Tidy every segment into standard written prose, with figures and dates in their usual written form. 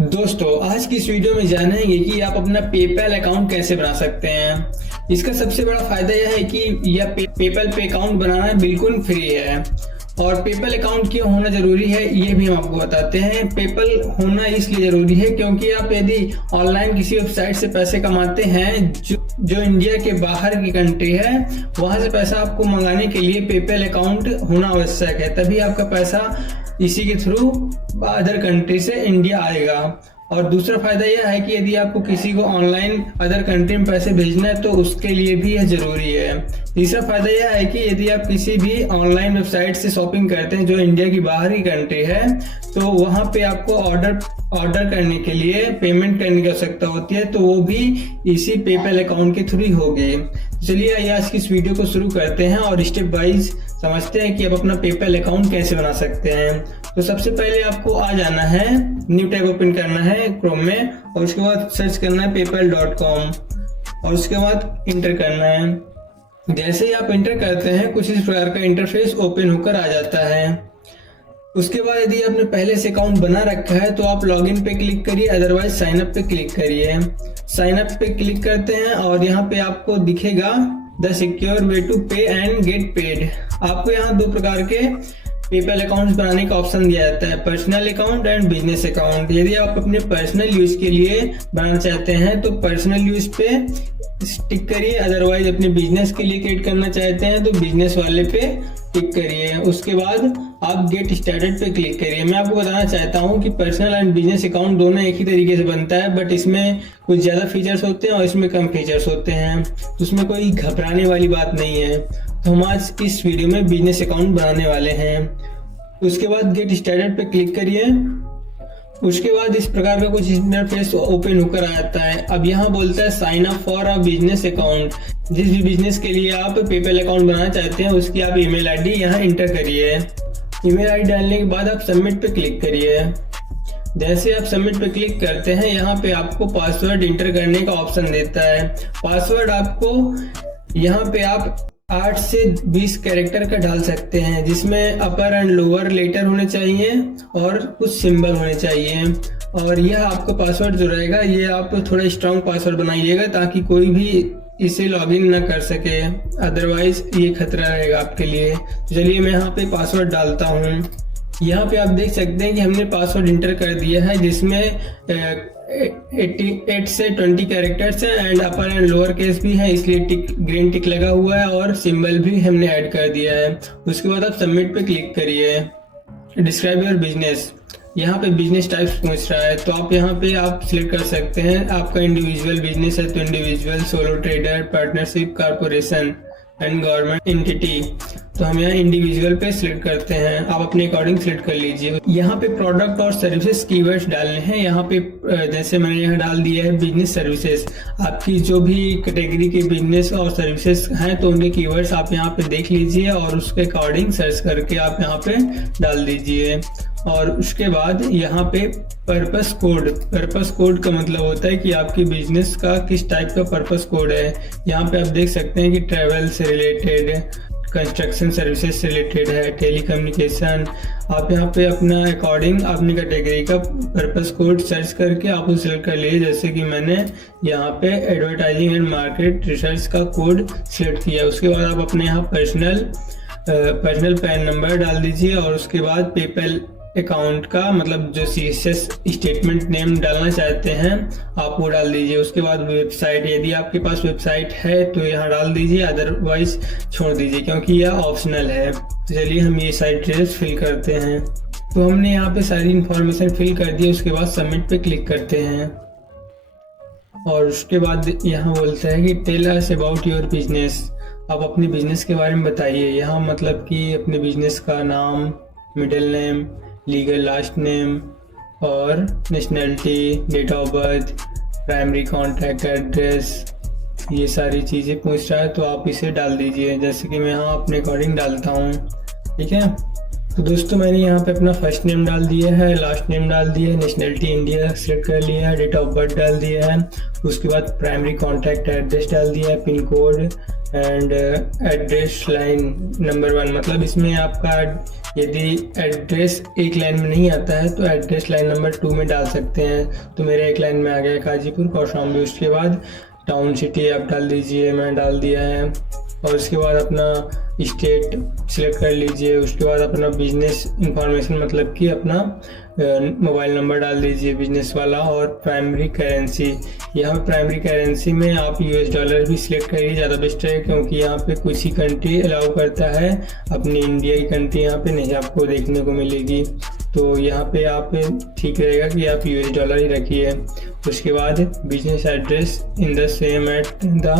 दोस्तों, आज की इस वीडियो में जानेंगे कि आप अपना पेपैल अकाउंट कैसे बना सकते हैं। इसका सबसे बड़ा फायदा यह है कि यह पेपैल पे अकाउंट बनाना बिल्कुल फ्री है। और पेपैल अकाउंट क्यों होना जरूरी है ये भी हम आपको बताते हैं। पेपैल होना इसलिए जरूरी है क्योंकि आप यदि ऑनलाइन किसी वेबसाइट से पैसे कमाते हैं जो इंडिया के बाहर की कंट्री है, वहां से पैसा आपको मंगाने के लिए पेपैल अकाउंट होना आवश्यक है। तभी आपका पैसा इसी के थ्रू अदर कंट्री से इंडिया आएगा। और दूसरा फायदा यह है कि यदि आपको किसी को ऑनलाइन अदर कंट्री में पैसे भेजना है तो उसके लिए भी यह जरूरी है। तीसरा फायदा यह है कि यदि आप किसी भी ऑनलाइन वेबसाइट से शॉपिंग करते हैं जो इंडिया की बाहर की कंट्री है, तो वहां पे आपको ऑर्डर करने के लिए पेमेंट करने की आवश्यकता होती है, तो वो भी इसी पेपैल अकाउंट के थ्रू ही होगी। चलिए आइए आज की इस वीडियो को शुरू करते हैं और स्टेप वाइज समझते हैं कि आप अपना पेपैल अकाउंट कैसे बना सकते हैं। तो सबसे पहले आपको आ जाना है, न्यू टैब ओपन करना है क्रोम में, और उसके बाद सर्च करना है paypal.com और उसके बाद इंटर करना है। जैसे ही आप इंटर करते हैं कुछ इस प्रकार का इंटरफेस ओपन होकर आ जाता है। उसके बाद यदि आपने पहले से अकाउंट बना रखा है तो आप लॉगिन पे क्लिक करिए, अदरवाइज साइन अप पे क्लिक करिए। साइन अप पे क्लिक करते हैं और यहाँ पे आपको दिखेगा द सिक्योर वे टू पे एंड गेट पेड। आपको यहाँ दो प्रकार के पेपैल अकाउंट्स बनाने का ऑप्शन दिया जाता है, personal account and business account. यदि आप अपने पर्सनल यूज के लिए बनाना चाहते हैं तो पर्सनल यूज पे टिक करिए, अदरवाइज अपने बिजनेस के लिए क्रिएट करना चाहते हैं तो बिजनेस वाले पे टिक करिए। उसके बाद आप गेट स्टार्टेड पे क्लिक करिए। मैं आपको बताना चाहता हूँ कि पर्सनल एंड बिजनेस अकाउंट दोनों एक ही तरीके से बनता है, बट इसमें कुछ ज़्यादा फीचर्स होते हैं और इसमें कम फीचर्स होते हैं, तो उसमें कोई घबराने वाली बात नहीं है। तो हम आज इस वीडियो में बिजनेस अकाउंट बनाने वाले हैं। उसके बाद गेट स्टार्टेड पे क्लिक करिए। उसके बाद इस प्रकार का कुछ इंटरफेस ओपन होकर आता है। अब यहाँ बोलता है sign up for a business account. जिस भी बिजनेस के लिए आप पेपैल अकाउंट बनाना चाहते हैं उसकी आप ईमेल आईडी यहाँ इंटर करिए। ईमेल आईडी डालने के बाद आप सबमिट पे क्लिक करिए। जैसे आप सबमिट पे क्लिक करते हैं यहाँ पे आपको पासवर्ड इंटर करने का ऑप्शन देता है। पासवर्ड आपको यहाँ पे आप 8 से 20 कैरेक्टर का डाल सकते हैं, जिसमें अपर एंड लोअर लेटर होने चाहिए और कुछ सिंबल होने चाहिए। और यह आपका पासवर्ड जो रहेगा ये आप थोड़ा स्ट्रांग पासवर्ड बनाइएगा ताकि कोई भी इसे लॉगिन ना कर सके, अदरवाइज ये खतरा रहेगा आपके लिए। तो चलिए मैं यहाँ पे पासवर्ड डालता हूँ। यहाँ पे आप देख सकते हैं कि हमने पासवर्ड इंटर कर दिया है, जिसमें 8 से 20 कैरेक्टर्स हैं and upper and lower case भी है, इसलिए ग्रीन टिक लगा हुआ है और सिंबल भी हमने ऐड कर दिया है। उसके बाद आप सबमिट पे क्लिक करिए। डिस्क्राइब योर बिजनेस, यहाँ पे बिजनेस टाइप्स पूछ रहा है, तो आप यहाँ पे आप सिलेक्ट कर सकते हैं। आपका इंडिविजुअल बिजनेस है तो individual, solo trader, partnership, corporation and government entity. तो हम यहाँ इंडिविजुअल पे सिलेक्ट करते हैं, आप अपने अकॉर्डिंग सिलेक्ट कर लीजिए। यहाँ पे प्रोडक्ट और सर्विसेज कीवर्ड्स डालने हैं। यहाँ पे जैसे मैंने यहाँ डाल दिया है बिजनेस सर्विसेज। आपकी जो भी कैटेगरी के बिजनेस और सर्विसेज हैं तो उनके कीवर्ड्स आप यहाँ पे देख लीजिए और उसके अकॉर्डिंग सर्च करके आप यहाँ पे डाल दीजिए। और उसके बाद यहाँ पे पर्पस कोड का मतलब होता है कि आपकी बिजनेस का किस टाइप का पर्पस कोड है। यहाँ पे आप देख सकते हैं कि ट्रैवल से रिलेटेड, कंस्ट्रक्शन सर्विसेज से रिलेटेड है, टेलीकम्युनिकेशन। आप यहाँ पे अपना अकॉर्डिंग अपनी कैटेगरी का पर्पस कोड सर्च करके आप उसे सिलेक्ट कर लीजिए। जैसे कि मैंने यहाँ पे एडवर्टाइजिंग एंड मार्केट रिसर्च का कोड सिलेक्ट किया। उसके बाद आप अपने यहाँ पर्सनल पैन नंबर डाल दीजिए और उसके बाद पेपैल अकाउंट का मतलब जो CSS स्टेटमेंट नेम डालना चाहते हैं आप वो डाल दीजिए। उसके बाद वेबसाइट, यदि आपके पास वेबसाइट है तो यहाँ डाल दीजिए, अदरवाइज छोड़ दीजिए क्योंकि यह ऑप्शनल है। तो चलिए हम ये सारी डिटेल्स फिल करते हैं। तो हमने यहाँ पे सारी इंफॉर्मेशन फिल कर दी। उसके बाद सबमिट पे क्लिक करते हैं और उसके बाद यहाँ बोलता है कि tell us about your business. आप अपने बिजनेस के बारे में बताइए। यहाँ मतलब कि अपने बिजनेस का नाम, middle name, legal last name और nationality, date of birth, primary contact address, ये सारी चीज़ें पूछ रहा है तो आप इसे डाल दीजिए। जैसे कि मैं यहाँ अपने अकॉर्डिंग डालता हूँ, ठीक है। तो दोस्तों मैंने यहाँ पे अपना फर्स्ट नेम डाल दिया है, लास्ट नेम डाल दिया है, नेशनलिटी इंडिया सेलेक्ट कर लिया है, डेट ऑफ बर्थ डाल दिया है। उसके बाद प्राइमरी कॉन्टैक्ट एड्रेस डाल दिया है, pin code and address line number 1, मतलब इसमें आपका यदि एड्रेस एक लाइन में नहीं आता है तो एड्रेस लाइन नंबर 2 में डाल सकते हैं। तो मेरा एक लाइन में आ गया गाजीपुर कौशाम्बी। उसके बाद टाउन सिटी आप डाल दीजिए, मैं डाल दिया है। और उसके बाद अपना स्टेट सिलेक्ट कर लीजिए। उसके बाद अपना बिजनेस इंफॉर्मेशन मतलब कि अपना मोबाइल नंबर डाल दीजिए बिजनेस वाला। और प्राइमरी करेंसी, यहाँ पे प्राइमरी करेंसी में आप यूएस डॉलर भी सिलेक्ट करिए, ज़्यादा बेस्ट है, क्योंकि यहाँ पे कुछ ही कंट्री अलाउ करता है, अपनी इंडिया की कंट्री यहाँ पे नहीं आपको देखने को मिलेगी। तो यहाँ पे आप ठीक रहेगा कि आप यूएस डॉलर ही रखिए। उसके बाद business address in the same at the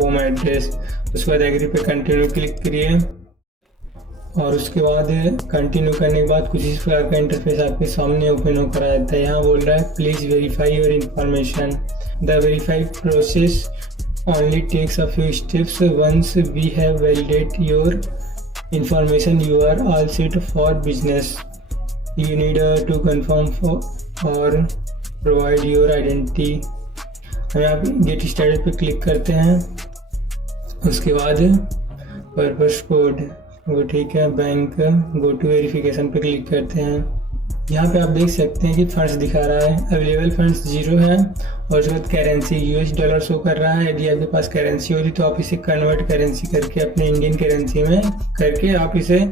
home address. उसके बाद एग्री पे कंटिन्यू क्लिक करिए। और उसके बाद कंटिन्यू करने के बाद कुछ इस प्रकार का इंटरफेस आपके सामने ओपन होकर आ जाता है। यहाँ बोल रहा है please verify your information. The verify process only takes a few steps. Once we have validate your information you are all set for business. You need to confirm for or provide your identity. हम यहाँ पे get started पे click करते हैं। उसके बाद purpose code वो ठीक है, बैंक गो टू वेरिफिकेशन पे क्लिक करते हैं। यहाँ पे आप देख सकते हैं कि फंड्स दिखा रहा है, अवेलेबल फंड्स 0 है। और उसके बाद करेंसी यूएस डॉलर शो कर रहा है। यदि आपके पास करेंसी होती तो आप इसे कन्वर्ट करेंसी करके अपने इंडियन करेंसी में करके आप इसे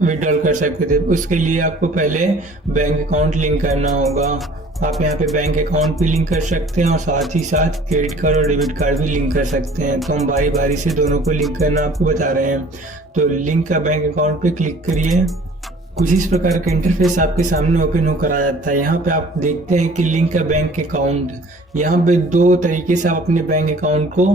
विड्रॉल कर सकते थे। उसके लिए आपको पहले बैंक अकाउंट लिंक करना होगा। आप यहाँ पे बैंक अकाउंट भी लिंक कर सकते हैं और साथ ही साथ क्रेडिट कार्ड और डेबिट कार्ड भी लिंक कर सकते हैं। तो हम बारी बारी से दोनों को लिंक करना आपको बता रहे हैं। तो लिंक का बैंक अकाउंट पे क्लिक करिए। कुछ इस प्रकार का इंटरफेस आपके सामने ओपन होकर आ जाता है। यहाँ पे आप देखते हैं कि लिंक का बैंक अकाउंट, यहाँ पे 2 तरीके से आप अपने बैंक अकाउंट को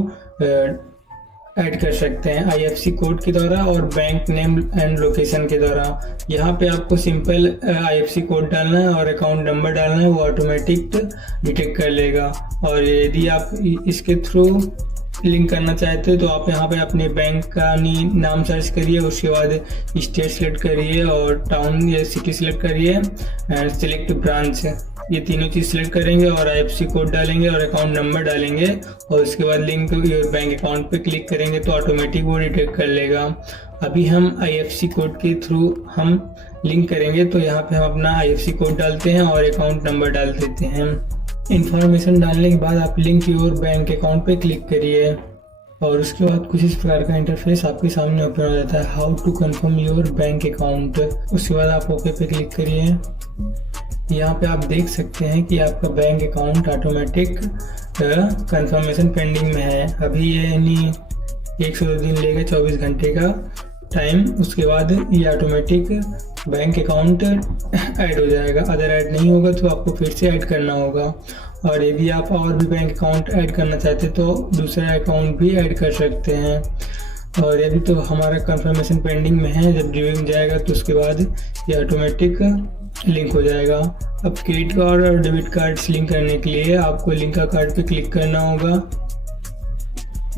ऐड कर सकते हैं, आईएफसी कोड के द्वारा और बैंक नेम एंड लोकेशन के द्वारा। यहाँ पे आपको सिंपल आईएफसी कोड डालना है और अकाउंट नंबर डालना है, वो ऑटोमेटिक डिटेक्ट कर लेगा। और यदि आप इसके थ्रू लिंक करना चाहते हो तो आप यहाँ पे अपने बैंक का नाम सर्च करिए। उसके बाद स्टेट सेलेक्ट करिए और टाउन या सिटी सेलेक्ट करिए एंड सेलेक्ट ब्रांच। ये तीनों चीज़ सेलेक्ट करेंगे और आईएफसी कोड डालेंगे और अकाउंट नंबर डालेंगे और उसके बाद लिंक योर बैंक अकाउंट पे क्लिक करेंगे तो ऑटोमेटिक वो डिटेक्ट कर लेगा। अभी हम आईएफसी कोड के थ्रू हम लिंक करेंगे तो यहाँ पे हम अपना आईएफसी कोड डालते हैं और अकाउंट नंबर डाल देते हैं। इंफॉर्मेशन डालने के बाद आप लिंक योर बैंक अकाउंट पे क्लिक करिए और उसके बाद कुछ इस प्रकार का इंटरफेस आपके सामने ओपन हो जाता है, how to confirm your bank account. उसके बाद आप ओके पे क्लिक करिए। यहाँ पे आप देख सकते हैं कि आपका bank account automatic confirmation pending में है। अभी ये यानी 102 दिन लेगा, 24 घंटे का टाइम। उसके बाद ये ऑटोमेटिक बैंक अकाउंट ऐड हो जाएगा। अगर ऐड नहीं होगा तो आपको फिर से ऐड करना होगा। और यदि आप और भी बैंक अकाउंट ऐड करना चाहते हैं तो दूसरा अकाउंट भी ऐड कर सकते हैं। और यदि तो हमारा कंफर्मेशन पेंडिंग में है, जब रिव्यू में जाएगा तो उसके बाद ये ऑटोमेटिक लिंक हो जाएगा। अब क्रेडिट कार्ड और डेबिट कार्ड लिंक करने के लिए आपको लिंक का कार्ड पे क्लिक करना होगा,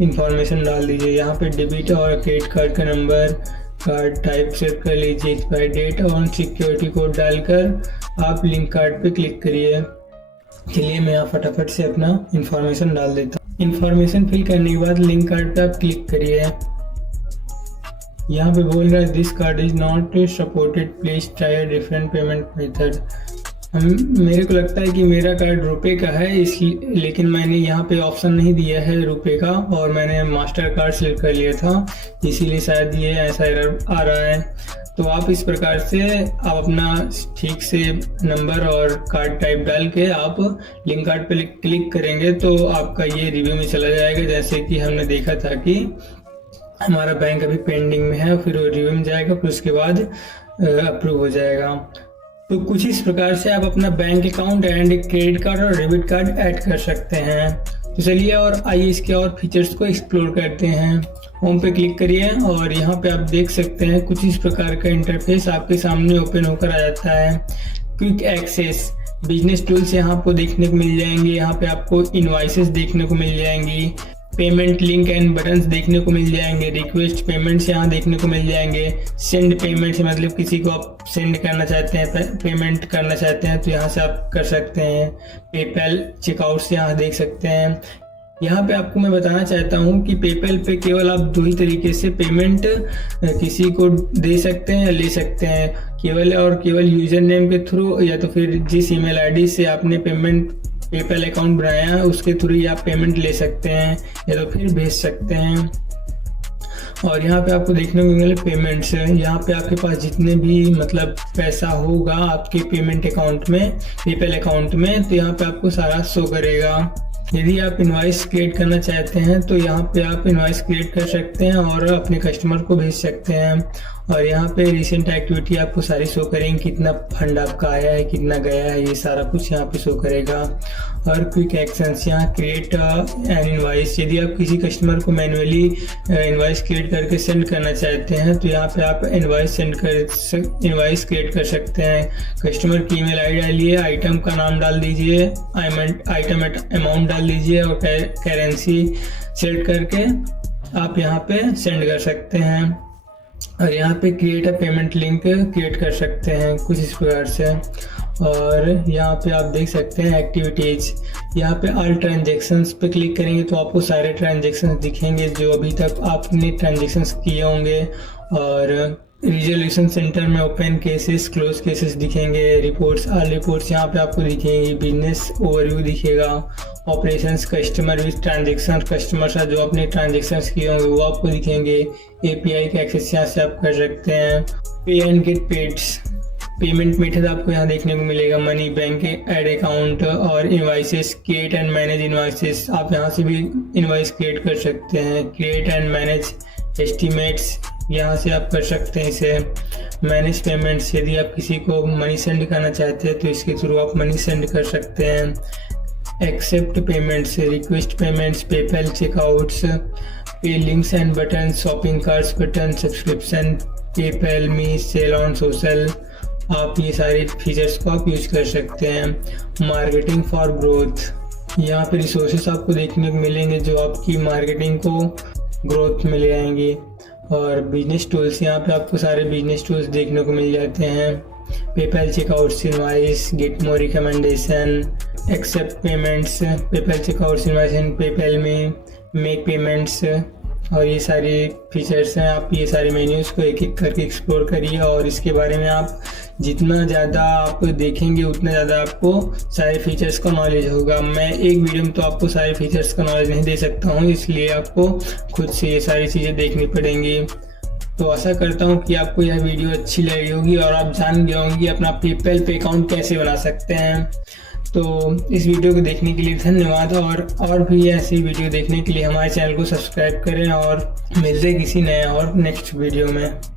इंफॉर्मेशन डाल दीजिए। यहाँ पे डेबिट और क्रेडिट कार्ड का नंबर, कार्ड टाइप सेट कर लीजिए, एक्सपायरी डेट और सिक्योरिटी कोड डालकर आप लिंक कार्ड पे क्लिक करिए। चलिए मैं यहाँ फटाफट से अपना इंफॉर्मेशन डाल देता हूँ। इंफॉर्मेशन फिल करने के बाद लिंक कार्ड पे आप क्लिक करिए। यहाँ पे बोल रहा है this card is not supported, please try a different payment method. मेरे को लगता है कि मेरा कार्ड रुपए का है, इसलिए लेकिन मैंने यहाँ पे ऑप्शन नहीं दिया है रुपए का और मैंने मास्टर कार्ड सिलेक्ट कर लिया था, इसीलिए शायद ये ऐसा एरर आ रहा है। तो आप इस प्रकार से आप अपना ठीक से नंबर और कार्ड टाइप डाल के आप लिंक कार्ड पे क्लिक करेंगे तो आपका ये रिव्यू में चला जाएगा। जैसे कि हमने देखा था कि हमारा बैंक अभी पेंडिंग में है, फिर वो रिव्यू में जाएगा, फिर उसके बाद अप्रूव हो जाएगा। तो कुछ इस प्रकार से आप अपना bank account and credit card और डेबिट कार्ड ऐड कर सकते हैं। तो चलिए और आइए इसके और फीचर्स को एक्सप्लोर करते हैं। होम पे क्लिक करिए और यहाँ पे आप देख सकते हैं कुछ इस प्रकार का इंटरफेस आपके सामने ओपन होकर आ जाता है। क्विक एक्सेस बिजनेस टूल्स यहाँ आपको देखने को मिल जाएंगे। यहाँ पे आपको इनवॉइसेस देखने को मिल जाएंगी, पेमेंट लिंक एंड बटन्स देखने को मिल जाएंगे, रिक्वेस्ट पेमेंट्स यहाँ देखने को मिल जाएंगे, सेंड पेमेंट्स मतलब किसी को आप सेंड करना चाहते हैं, पेमेंट करना चाहते हैं तो यहाँ से आप कर सकते हैं। पेपैल चेकआउट्स यहाँ देख सकते हैं। यहाँ पे आपको मैं बताना चाहता हूँ कि पेपैल पे केवल आप दो ही तरीके से पेमेंट किसी को दे सकते हैं या ले सकते हैं, केवल और केवल यूजर नेम के थ्रू, या तो फिर जिस ईमेल आईडी से आपने पेमेंट पेपैल अकाउंट बनाया है उसके थ्रू ही आप पेमेंट ले सकते हैं या तो फिर भेज सकते हैं। और यहाँ पे आपको देखने को मिलेगा पेमेंट्स, यहाँ पे आपके पास जितने भी मतलब पैसा होगा आपके पेमेंट अकाउंट में, पेपैल अकाउंट में, तो यहाँ पे आपको सारा शो करेगा। यदि आप इनवॉइस क्रिएट करना चाहते हैं तो यहाँ पे आप इनवॉइस क्रिएट कर सकते हैं और अपने कस्टमर को भेज सकते हैं। और यहाँ पे रिसेंट एक्टिविटी आपको सारी शो करेंगे, कितना फंड आपका आया है, कितना गया है, ये सारा कुछ यहाँ पे शो करेगा। और क्विक एक्शंस, यहाँ क्रिएट एन इनवॉइस, यदि आप किसी कस्टमर को मैन्युअली इनवॉइस क्रिएट करके सेंड करना चाहते हैं तो यहाँ पे आप इनवॉइस क्रिएट कर सकते हैं। कस्टमर की ईमेल आईडी डालिए, आइटम का नाम डाल दीजिए, आइटम अमाउंट डाल दीजिए और करेंसी सेलेक्ट करके आप यहाँ पे सेंड कर सकते हैं। और यहाँ पे create a payment link create कर सकते हैं कुछ इस प्रकार से। और यहाँ पे आप देख सकते हैं एक्टिविटीज, यहाँ पे ऑल ट्रांजेक्शन्स पे क्लिक करेंगे तो आपको सारे ट्रांजेक्शन्स दिखेंगे जो अभी तक आपने ट्रांजेक्शन्स किए होंगे। और रिजोल्यूशन सेंटर में ओपन केसेस, क्लोज केसेस दिखेंगे, रिपोर्ट्स, ऑल रिपोर्ट्स यहाँ पे आपको दिखेंगी, बिजनेस ओवरव्यू दिखेगा, operations, customer with transaction, customer से जो अपने ट्रांजेक्शन्स किए होंगे वो आपको दिखेंगे। एपीआई का एक्सेस यहाँ से आप कर सकते हैं। Pay and get paids, payment method आपको यहाँ देखने को मिलेगा, मनी, बैंक, ऐड अकाउंट और invoices, create and manage invoices, आप यहाँ से भी इनवॉइस क्रिएट कर सकते हैं। क्रिएट एंड मैनेज एस्टिमेट्स, यहाँ से आप कर सकते हैं इसे। मैनेज पेमेंट्स, यदि आप किसी को मनी सेंड करना चाहते हैं तो इसके थ्रू आप मनी सेंड कर सकते हैं। Accept payments, request payments, PayPal checkouts, pay links and button, shopping carts button, subscription, PayPal me, sell on social, आप ये सारे फीचर्स को आप यूज कर सकते हैं। मार्केटिंग फॉर ग्रोथ, यहाँ पे रिसोर्सेस आपको देखने को मिलेंगे जो आपकी मार्केटिंग को ग्रोथ में ले आएंगे। और बिजनेस टूल्स, यहाँ पे आपको सारे बिजनेस टूल्स देखने को मिल जाते हैं। PayPal checkouts invoice, get more recommendation, accept payments, PayPal checkouts invoice, PayPal में मेक पेमेंट्स, और ये सारे फीचर्स हैं। आप ये सारे मेन्यूज़ को एक एक करके एक्सप्लोर करिए और इसके बारे में आप जितना ज़्यादा आप देखेंगे उतना ज़्यादा आपको सारे फीचर्स का नॉलेज होगा। मैं एक वीडियो में तो आपको सारे फीचर्स का नॉलेज नहीं दे सकता हूँ, इसलिए आपको खुद से ये सारी चीज़ें देखनी पड़ेंगी। तो आशा करता हूँ कि आपको यह वीडियो अच्छी लगी होगी और आप जान गए होंगे अपना पेपैल पे अकाउंट कैसे बना सकते हैं। तो इस वीडियो को देखने के लिए धन्यवाद, और भी ऐसी वीडियो देखने के लिए हमारे चैनल को सब्सक्राइब करें और मिलते किसी नए और नेक्स्ट वीडियो में।